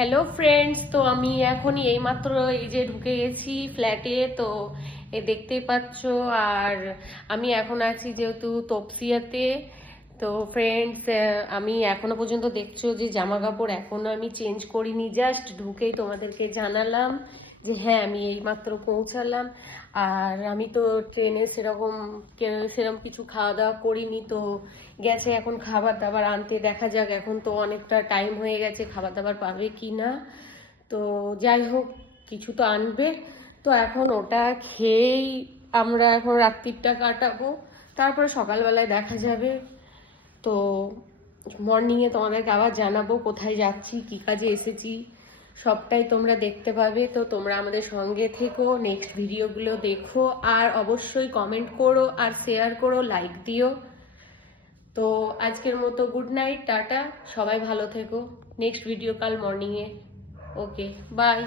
Hello friends, তো আমি এখনই এইমাত্র এই যে ঢুকে গেছি ফ্ল্যাটে। তো দেখতেই পাচ্ছ। আর আমি এখন আছি যেহেতু তপসিয়াতে। তো ফ্রেন্ডস, আমি এখনো পর্যন্ত দেখছো যে জামা কাপড় এখনো আমি চেঞ্জ করিনি, জাস্ট ঢুকেই তোমাদেরকে জানালাম যে হ্যাঁ আমি এইমাত্র পৌঁছালাম। আর আমি তো ট্রেনে সেরকম কিছু খাওয়া দাওয়া করিনি, তো গেছে এখন খাবার দাবার আনতে। দেখা যাক, এখন তো অনেকটা টাইম হয়ে গেছে, খাবার দাবার পাবে কি না। তো যাই হোক, কিছু তো আনবে। তো এখন ওটা খেয়েই আমরা এখন রাত্রিটা কাটাবো, তারপরে সকালবেলায় দেখা যাবে। তো মর্নিংয়ে তোমাদেরকে আবার জানাবো কোথায় যাচ্ছি, কী কাজে এসেছি, সবটাই তোমরা দেখতে পাবে। তো তোমরা আমাদের সঙ্গে থেকো, নেক্সট ভিডিওগুলো দেখো, আর অবশ্যই কমেন্ট করো আর শেয়ার করো, লাইক দিও। তো আজকের মতো গুড নাইট, টাটা, সবাই ভালো থেকো। নেক্সট ভিডিও কাল মর্নিংয়ে। ওকে, বাই।